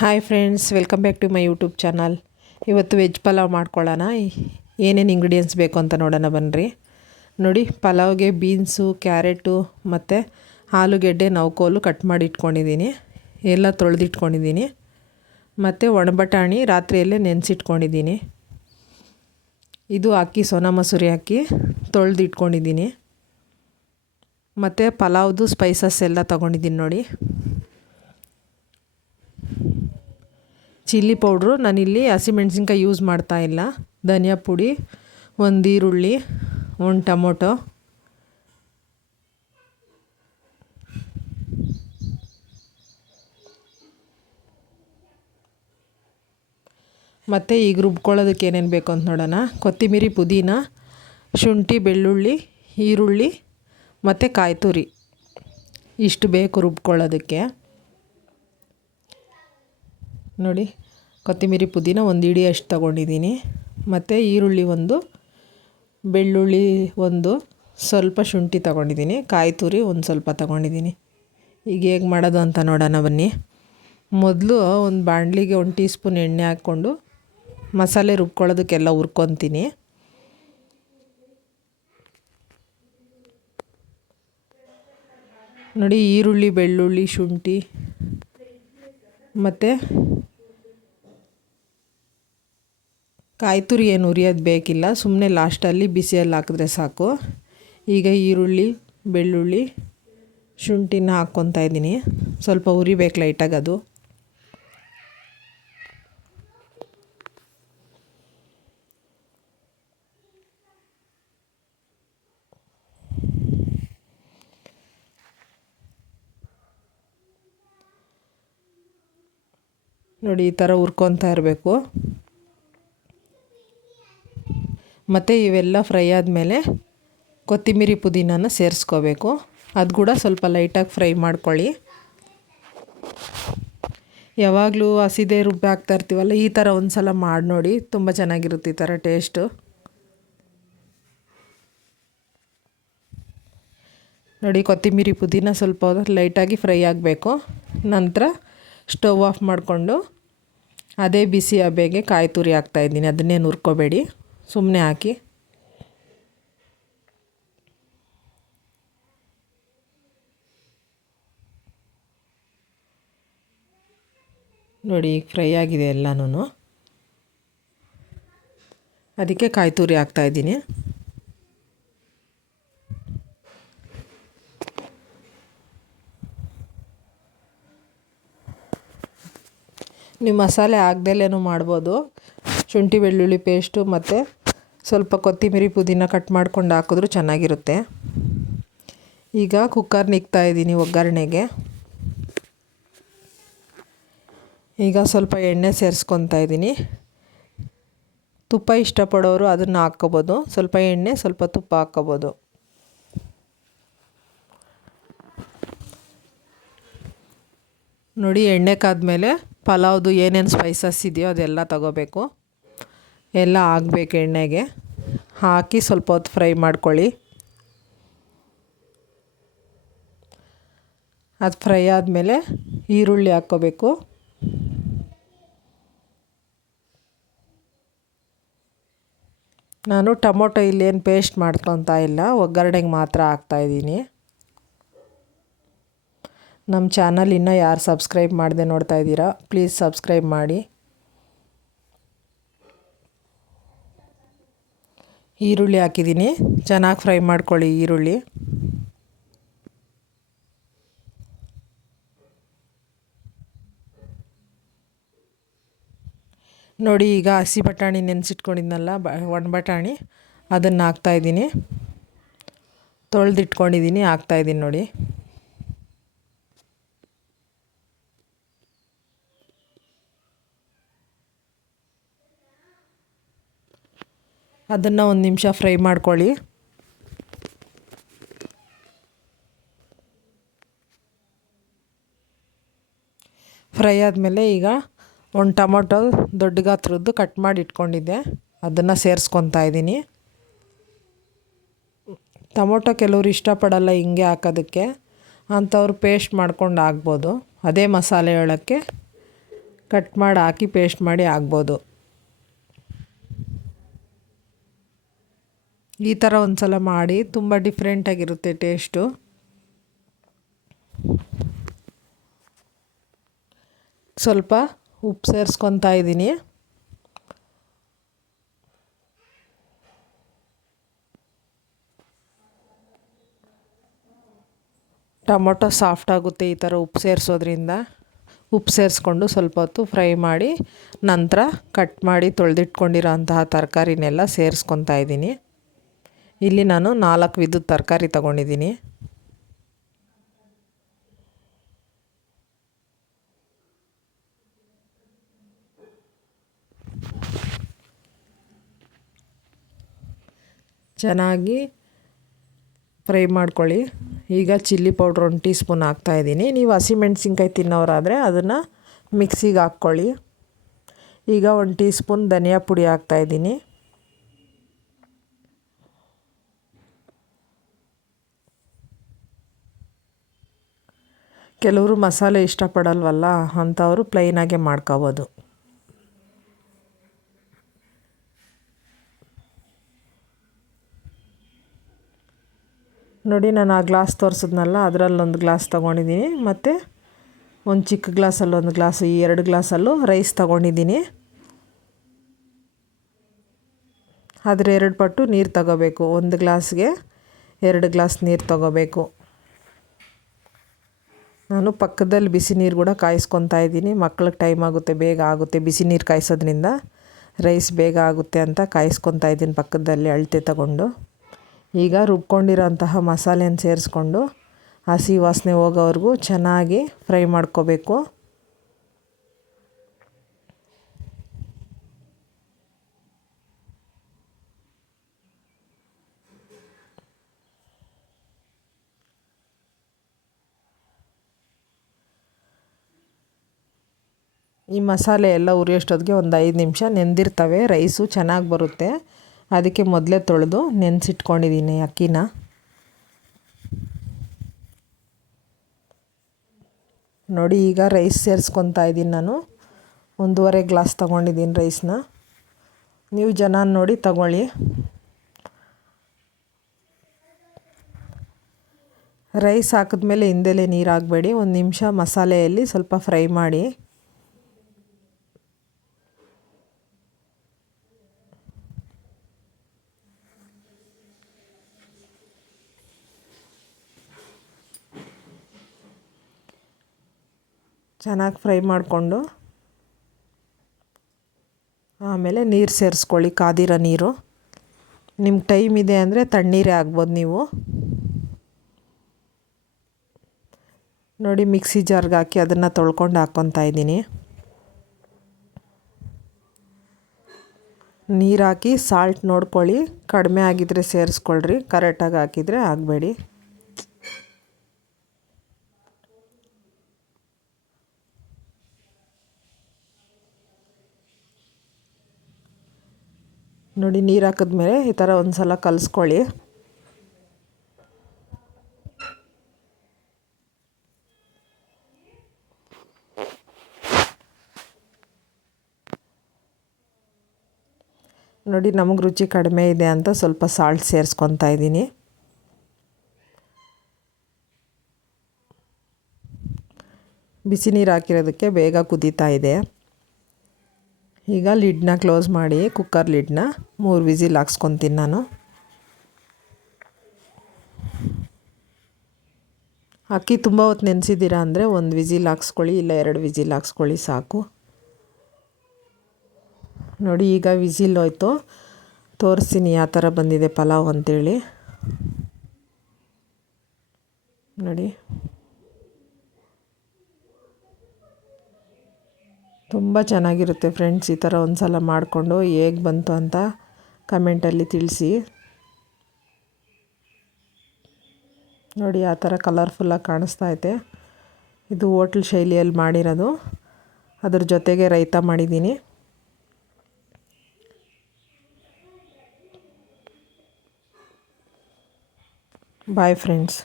Hi friends, welcome back to my YouTube channel. ಇವತ್ತು veg pulao ಮಾಡ್ಕೊಳ್ಳೋಣ. ಏನೇನು ಇಂಗ್ರೀಡಿಯೆಂಟ್ಸ್ ಬೇಕು ಅಂತ ನೋಡೋಣ ಬನ್ನಿರಿ. ನೋಡಿ, ಪಲಾವ್ಗೆ ಬೀನ್ಸು, ಕ್ಯಾರೆಟು ಮತ್ತು ಆಲೂಗೆಡ್ಡೆ, ನವಕೋಲು ಕಟ್ ಮಾಡಿ ಇಟ್ಕೊಂಡಿದ್ದೀನಿ. ಎಲ್ಲ ತೊಳೆದಿಟ್ಕೊಂಡಿದ್ದೀನಿ. ಮತ್ತು ಒಣಬಟಾಣಿ ರಾತ್ರಿಯಲ್ಲೇ ನೆನೆಸಿಟ್ಕೊಂಡಿದ್ದೀನಿ. ಇದು ಅಕ್ಕಿ ಸೋನಾ ಮಸೂರಿ ಅಕ್ಕಿ ತೊಳೆದಿಟ್ಕೊಂಡಿದ್ದೀನಿ. ಮತ್ತು ಪಲಾವ್ದು ಸ್ಪೈಸಸ್ ಎಲ್ಲ ತೊಗೊಂಡಿದ್ದೀನಿ. ನೋಡಿ, ಚಿಲ್ಲಿ ಪೌಡ್ರು ನಾನಿಲ್ಲಿ ಹಸಿಮೆಣ್ಸಿನ್ಕಾಯಿ ಯೂಸ್ ಮಾಡ್ತಾಯಿಲ್ಲ. ಧನಿಯಾ ಪುಡಿ, ಒಂದು ಈರುಳ್ಳಿ, ಒಂದು ಟೊಮೊಟೊ, ಮತ್ತು ಈಗ ರುಬ್ಕೊಳ್ಳೋದಕ್ಕೆ ಏನೇನು ಬೇಕು ಅಂತ ನೋಡೋಣ. ಕೊತ್ತಂಬರಿ, ಪುದೀನ, ಶುಂಠಿ, ಬೆಳ್ಳುಳ್ಳಿ, ಈರುಳ್ಳಿ ಮತ್ತು ಕಾಯಿ ತುರಿ ಇಷ್ಟು ಬೇಕು ರುಬ್ಕೊಳ್ಳೋದಕ್ಕೆ. ನೋಡಿ, ಕೊತ್ತಂಬರಿ, ಪುದೀನ ಒಂದು ಹಿಡಿಯಷ್ಟು ತೊಗೊಂಡಿದ್ದೀನಿ. ಮತ್ತು ಈರುಳ್ಳಿ ಒಂದು, ಬೆಳ್ಳುಳ್ಳಿ ಒಂದು, ಸ್ವಲ್ಪ ಶುಂಠಿ ತೊಗೊಂಡಿದ್ದೀನಿ. ಕಾಯಿ ತುರಿ ಒಂದು ಸ್ವಲ್ಪ ತೊಗೊಂಡಿದ್ದೀನಿ. ಈಗ ಹೇಗೆ ಮಾಡೋದು ಅಂತ ನೋಡೋಣ ಬನ್ನಿ. ಮೊದಲು ಒಂದು ಬಾಣಲಿಗೆ 1 ಟೀ ಸ್ಪೂನ್ ಎಣ್ಣೆ ಹಾಕ್ಕೊಂಡು ಮಸಾಲೆ ರುಬ್ಕೊಳ್ಳೋದಕ್ಕೆಲ್ಲ ಹುರ್ಕೊತೀನಿ. ನೋಡಿ, ಈರುಳ್ಳಿ, ಬೆಳ್ಳುಳ್ಳಿ, ಶುಂಠಿ ಮತ್ತು ಕಾಯಿ ತುರಿ ಏನು ಹುರಿಯೋದು ಬೇಕಿಲ್ಲ, ಸುಮ್ಮನೆ ಲಾಸ್ಟಲ್ಲಿ ಬಿಸಿಯಲ್ಲಿ ಹಾಕಿದ್ರೆ ಸಾಕು. ಈಗ ಈರುಳ್ಳಿ, ಬೆಳ್ಳುಳ್ಳಿ, ಶುಂಠಿನ ಹಾಕ್ಕೊತಾ ಇದ್ದೀನಿ. ಸ್ವಲ್ಪ ಹುರಿಬೇಕು ಲೈಟಾಗಿ ಅದು. ನೋಡಿ, ಈ ಥರ ಹುರ್ಕೊತಾ ಇರಬೇಕು. ಮತ್ತು ಇವೆಲ್ಲ ಫ್ರೈ ಆದಮೇಲೆ ಕೊತ್ತಂಬರಿ, ಪುದೀನನ ಸೇರಿಸ್ಕೋಬೇಕು. ಅದು ಕೂಡ ಸ್ವಲ್ಪ ಲೈಟಾಗಿ ಫ್ರೈ ಮಾಡ್ಕೊಳ್ಳಿ. ಯಾವಾಗಲೂ ಹಸಿದೇ ರುಬ್ಬಿ ಹಾಕ್ತಾ ಇರ್ತೀವಲ್ಲ, ಈ ಥರ ಒಂದು ಸಲ ಮಾಡಿ ನೋಡಿ, ತುಂಬ ಚೆನ್ನಾಗಿರುತ್ತೆ ಈ ಥರ ಟೇಸ್ಟು. ನೋಡಿ, ಕೊತ್ತಂಬರಿ, ಪುದೀನ ಸ್ವಲ್ಪ ಲೈಟಾಗಿ ಫ್ರೈ ಆಗಬೇಕು. ನಂತರ ಸ್ಟವ್ ಆಫ್ ಮಾಡಿಕೊಂಡು ಅದೇ ಬಿಸಿ ಹಬೆಗೆ ಕಾಯಿ ತುರಿ ಹಾಕ್ತಾಯಿದ್ದೀನಿ. ಅದನ್ನೇನು ಹುರ್ಕೋಬೇಡಿ, ಸುಮ್ಮನೆ ಹಾಕಿ. ನೋಡಿ, ಈಗ ಫ್ರೈ ಆಗಿದೆ ಎಲ್ಲನೂ. ಅದಕ್ಕೆ ಕಾಯಿ ತುರಿ ಹಾಕ್ತಾಯಿದ್ದೀನಿ. ನೀವು ಮಸಾಲೆ ಹಾಕ್ದೆಲೇನೂ ಮಾಡ್ಬೋದು. ಶುಂಠಿ, ಬೆಳ್ಳುಳ್ಳಿ ಪೇಸ್ಟು ಮತ್ತು ಸ್ವಲ್ಪ ಕೊತ್ತಂಬರಿ, ಪುದೀನ ಕಟ್ ಮಾಡ್ಕೊಂಡು ಹಾಕಿದ್ರೂ ಚೆನ್ನಾಗಿರುತ್ತೆ. ಈಗ ಕುಕ್ಕರ್ ಇಕ್ತಾಯಿದ್ದೀನಿ ಒಗ್ಗರಣೆಗೆ. ಈಗ ಸ್ವಲ್ಪ ಎಣ್ಣೆ ಸೇರಿಸ್ಕೊತಾ ಇದ್ದೀನಿ. ತುಪ್ಪ ಇಷ್ಟಪಡೋರು ಅದನ್ನು ಹಾಕ್ಕೋಬೋದು. ಸ್ವಲ್ಪ ಎಣ್ಣೆ, ಸ್ವಲ್ಪ ತುಪ್ಪ ಹಾಕ್ಕೋಬೋದು. ನೋಡಿ, ಎಣ್ಣೆ ಕಾದ್ಮೇಲೆ ಪಲಾವ್ದು ಏನೇನು ಸ್ಪೈಸಸ್ ಇದೆಯೋ ಅದೆಲ್ಲ ತಗೋಬೇಕು. ಎಲ್ಲ ಹಾಕ್ಬೇಕು ಎಣ್ಣೆಗೆ ಹಾಕಿ ಸ್ವಲ್ಪ ಹೊತ್ತು ಫ್ರೈ ಮಾಡ್ಕೊಳ್ಳಿ. ಅದು ಫ್ರೈ ಆದಮೇಲೆ ಈರುಳ್ಳಿ ಹಾಕ್ಕೋಬೇಕು. ನಾನು ಟೊಮೊಟೊ ಇಲ್ಲೇನು ಪೇಸ್ಟ್ ಮಾಡ್ಕೊತಾ ಇಲ್ಲ, ಒಗ್ಗರಣೆಗೆ ಮಾತ್ರ ಹಾಕ್ತಾಯಿದ್ದೀನಿ. ನಮ್ಮ ಚಾನಲ್ ಇನ್ನೂ ಯಾರು ಸಬ್ಸ್ಕ್ರೈಬ್ ಮಾಡದೆ ನೋಡ್ತಾ ಇದ್ದೀರಾ, ಪ್ಲೀಸ್ ಸಬ್ಸ್ಕ್ರೈಬ್ ಮಾಡಿ. ಈರುಳ್ಳಿ ಹಾಕಿದ್ದೀನಿ, ಚೆನ್ನಾಗಿ ಫ್ರೈ ಮಾಡ್ಕೊಳ್ಳಿ ಈರುಳ್ಳಿ. ನೋಡಿ, ಈಗ ಹಸಿ ಬಟಾಣಿ ನೆನೆಸಿಟ್ಕೊಂಡಿದ್ನಲ್ಲ, ಒಣ ಬಟಾಣಿ, ಅದನ್ನು ಹಾಕ್ತಾಯಿದ್ದೀನಿ. ತೊಳೆದಿಟ್ಕೊಂಡಿದ್ದೀನಿ, ಹಾಕ್ತಾಯಿದ್ದೀನಿ. ನೋಡಿ, ಅದನ್ನು ಒಂದು ನಿಮಿಷ ಫ್ರೈ ಮಾಡ್ಕೊಳ್ಳಿ. ಫ್ರೈ ಆದಮೇಲೆ ಈಗ ಒಂದು ಟೊಮೊಟೊ ದೊಡ್ಡ ಗಾತ್ರದ್ದು ಕಟ್ ಮಾಡಿ ಇಟ್ಕೊಂಡಿದ್ದೆ, ಅದನ್ನು ಸೇರಿಸ್ಕೊತಾ ಇದ್ದೀನಿ. ಟೊಮೊಟೊ ಕೆಲವರು ಇಷ್ಟಪಡಲ್ಲ ಹಿಂಗೆ ಹಾಕೋದಕ್ಕೆ, ಅಂಥವ್ರು ಪೇಸ್ಟ್ ಮಾಡ್ಕೊಂಡು ಹಾಕ್ಬೋದು. ಅದೇ ಮಸಾಲೆ ಒಳಕ್ಕೆ ಕಟ್ ಮಾಡಿ ಹಾಕಿ ಪೇಸ್ಟ್ ಮಾಡಿ ಆಗ್ಬೋದು. ಈ ಥರ ಒಂದು ಸಲ ಮಾಡಿ, ತುಂಬ ಡಿಫ್ರೆಂಟಾಗಿರುತ್ತೆ ಟೇಸ್ಟು. ಸ್ವಲ್ಪ ಉಪ್ಪು ಸೇರಿಸ್ಕೊತಾ ಇದ್ದೀನಿ. ಟೊಮೊಟೊ ಸಾಫ್ಟ್ ಆಗುತ್ತೆ ಈ ಥರ ಉಪ್ಪು ಸೇರಿಸೋದ್ರಿಂದ. ಉಪ್ಪು ಸೇರಿಸ್ಕೊಂಡು ಸ್ವಲ್ಪ ಹೊತ್ತು ಫ್ರೈ ಮಾಡಿ ನಂತರ ಕಟ್ ಮಾಡಿ ತೊಳೆದಿಟ್ಕೊಂಡಿರೋ ಅಂತಹ ತರಕಾರಿನೆಲ್ಲ ಸೇರಿಸ್ಕೊತಾ ಇದ್ದೀನಿ. ಇಲ್ಲಿ ನಾನು 4 ವಿಧದ ತರಕಾರಿ ತೊಗೊಂಡಿದ್ದೀನಿ. ಚೆನ್ನಾಗಿ ಫ್ರೈ ಮಾಡ್ಕೊಳ್ಳಿ. ಈಗ ಚಿಲ್ಲಿ ಪೌಡ್ರ್ 1 ಟೀ ಸ್ಪೂನ್ ಹಾಕ್ತಾಯಿದ್ದೀನಿ. ನೀವು ಹಸಿಮೆಣ್ಸಿನ್ಕಾಯಿ ತಿನ್ನೋರಾದರೆ ಅದನ್ನು ಮಿಕ್ಸಿಗೆ ಹಾಕ್ಕೊಳ್ಳಿ. ಈಗ 1 ಟೀ ಸ್ಪೂನ್ ಧನಿಯಾ ಪುಡಿ ಹಾಕ್ತಾಯಿದ್ದೀನಿ. ಕೆಲವರು ಮಸಾಲೆ ಇಷ್ಟಪಡಲ್ವಲ್ಲ ಅಂಥವರು ಪ್ಲೈನಾಗೆ ಮಾಡ್ಕೋಬೋದು. ನೋಡಿ, ನಾನು ಆ ಗ್ಲಾಸ್ ತೋರಿಸಿದ್ನಲ್ಲ ಅದರಲ್ಲೊಂದು ಗ್ಲಾಸ್ ತೊಗೊಂಡಿದ್ದೀನಿ, ಮತ್ತು ಒಂದು ಚಿಕ್ಕ ಗ್ಲಾಸಲ್ಲೊಂದು ಗ್ಲಾಸು, ಈ 2 ಗ್ಲಾಸಲ್ಲೂ ರೈಸ್ ತೊಗೊಂಡಿದ್ದೀನಿ. ಆದರೆ 2 ಪಟ್ಟು ನೀರು ತಗೋಬೇಕು. 1 ಗ್ಲಾಸ್ಗೆ 2 ಗ್ಲಾಸ್ ನೀರು ತಗೋಬೇಕು. ನಾನು ಪಕ್ಕದಲ್ಲಿ ಬಿಸಿ ನೀರು ಕೂಡ ಕಾಯಿಸ್ಕೊತಾ ಇದ್ದೀನಿ. ಮಕ್ಳಿಗೆ ಟೈಮ್ ಆಗುತ್ತೆ, ಬೇಗ ಆಗುತ್ತೆ. ಬಿಸಿ ನೀರು ಕಾಯಿಸೋದ್ರಿಂದ ರೈಸ್ ಬೇಗ ಆಗುತ್ತೆ ಅಂತ ಕಾಯಿಸ್ಕೊತಾ ಇದ್ದೀನಿ ಪಕ್ಕದಲ್ಲಿ ಅಳತೆ ತಗೊಂಡು. ಈಗ ರುಬ್ಕೊಂಡಿರೋಂತಹ ಮಸಾಲೆನ ಸೇರಿಸ್ಕೊಂಡು ಹಸಿ ವಾಸನೆ ಹೋಗೋವರೆಗೂ ಚೆನ್ನಾಗಿ ಫ್ರೈ ಮಾಡ್ಕೋಬೇಕು. ಈ ಮಸಾಲೆ ಎಲ್ಲ ಉರಿಯೋಷ್ಟೊತ್ತಿಗೆ ಒಂದು 5 ನಿಮಿಷ ನೆಂದಿರ್ತವೆ. ರೈಸು ಚೆನ್ನಾಗಿ ಬರುತ್ತೆ. ಅದಕ್ಕೆ ಮೊದಲೇ ತೊಳೆದು ನೆನೆಸಿಟ್ಕೊಂಡಿದ್ದೀನಿ ಅಕ್ಕಿನ. ನೋಡಿ, ಈಗ ರೈಸ್ ಸೇರಿಸ್ಕೊತಾ ಇದ್ದೀನಿ. ನಾನು 1.5 ಗ್ಲಾಸ್ ತೊಗೊಂಡಿದ್ದೀನಿ ರೈಸ್ನ. ನೀವು ಜನ ನೋಡಿ ತಗೊಳ್ಳಿ. ರೈಸ್ ಹಾಕಿದ್ಮೇಲೆ ಹಿಂದೆಲೇ ನೀರು ಹಾಕಬೇಡಿ. 1 ನಿಮಿಷ ಮಸಾಲೆಯಲ್ಲಿ ಸ್ವಲ್ಪ ಫ್ರೈ ಮಾಡಿ. ಚೆನ್ನಾಗಿ ಫ್ರೈ ಮಾಡಿಕೊಂಡು ಆಮೇಲೆ ನೀರು ಸೇರಿಸ್ಕೊಳ್ಳಿ, ಕಾದಿರೋ ನೀರು. ನಿಮ್ಗೆ ಟೈಮ್ ಇದೆ ಅಂದರೆ ತಣ್ಣೀರೇ ಆಗ್ಬೋದು ನೀವು. ನೋಡಿ, ಮಿಕ್ಸಿ ಜಾರ್ಗೆ ಹಾಕಿ ಅದನ್ನು ತೊಳ್ಕೊಂಡು ಹಾಕ್ಕೊತಾ ಇದ್ದೀನಿ. ನೀರು ಹಾಕಿ ಸಾಲ್ಟ್ ನೋಡ್ಕೊಳ್ಳಿ. ಕಡಿಮೆ ಆಗಿದ್ದರೆ ಸೇರಿಸ್ಕೊಳ್ರಿ, ಕರೆಕ್ಟಾಗಿ ಹಾಕಿದರೆ ಆಗಬೇಡಿ. ನೋಡಿ, ನೀರು ಹಾಕಿದ್ಮೇಲೆ ಈ ಥರ ಒಂದು ಸಲ ಕಲಿಸ್ಕೊಳ್ಳಿ. ನೋಡಿ, ನಮಗೆ ರುಚಿ ಕಡಿಮೆ ಇದೆ ಅಂತ ಸ್ವಲ್ಪ ಸಾಲ್ಟ್ ಸೇರಿಸ್ಕೊತಾ ಇದ್ದೀನಿ. ಬಿಸಿ ನೀರು ಹಾಕಿರೋದಕ್ಕೆ ಬೇಗ ಕುದೀತಾ ಇದೆ. ಈಗ ಲಿಡ್ನ ಕ್ಲೋಸ್ ಮಾಡಿ ಕುಕ್ಕರ್ ಲಿಡ್ನ 3 ವಿಸಿಲ್ ಹಾಕ್ಸ್ಕೊತೀನಿ ನಾನು. ಅಕ್ಕಿ ತುಂಬ ಹೊತ್ತು ನೆನೆಸಿದ್ದೀರಾ ಅಂದರೆ 1 ವಿಸಿಲ್ ಹಾಕ್ಸ್ಕೊಳ್ಳಿ, ಇಲ್ಲ 2 ವಿಸಿಲ್ ಹಾಕ್ಸ್ಕೊಳ್ಳಿ ಸಾಕು. ನೋಡಿ, ಈಗ ವಿಸಿಲ್ ಹೋಯ್ತು. ತೋರಿಸ್ತೀನಿ ಯಾವ ಥರ ಬಂದಿದೆ ಪಲಾವ್ ಅಂತೇಳಿ. ನೋಡಿ, ತುಂಬ ಚೆನ್ನಾಗಿರುತ್ತೆ ಫ್ರೆಂಡ್ಸ್. ಈ ಥರ ಒಂದು ಸಲ ಮಾಡಿಕೊಂಡು ಹೇಗೆ ಬಂತು ಅಂತ ಕಮೆಂಟಲ್ಲಿ ತಿಳಿಸಿ. ನೋಡಿ, ಆ ಥರ ಕಲರ್ಫುಲ್ಲಾಗಿ ಕಾಣಿಸ್ತಾ ಐತೆ. ಇದು ಹೋಟ್ಲ್ ಶೈಲಿಯಲ್ಲಿ ಮಾಡಿರೋದು. ಅದ್ರ ಜೊತೆಗೆ ರೈತ ಮಾಡಿದ್ದೀನಿ. Bye friends.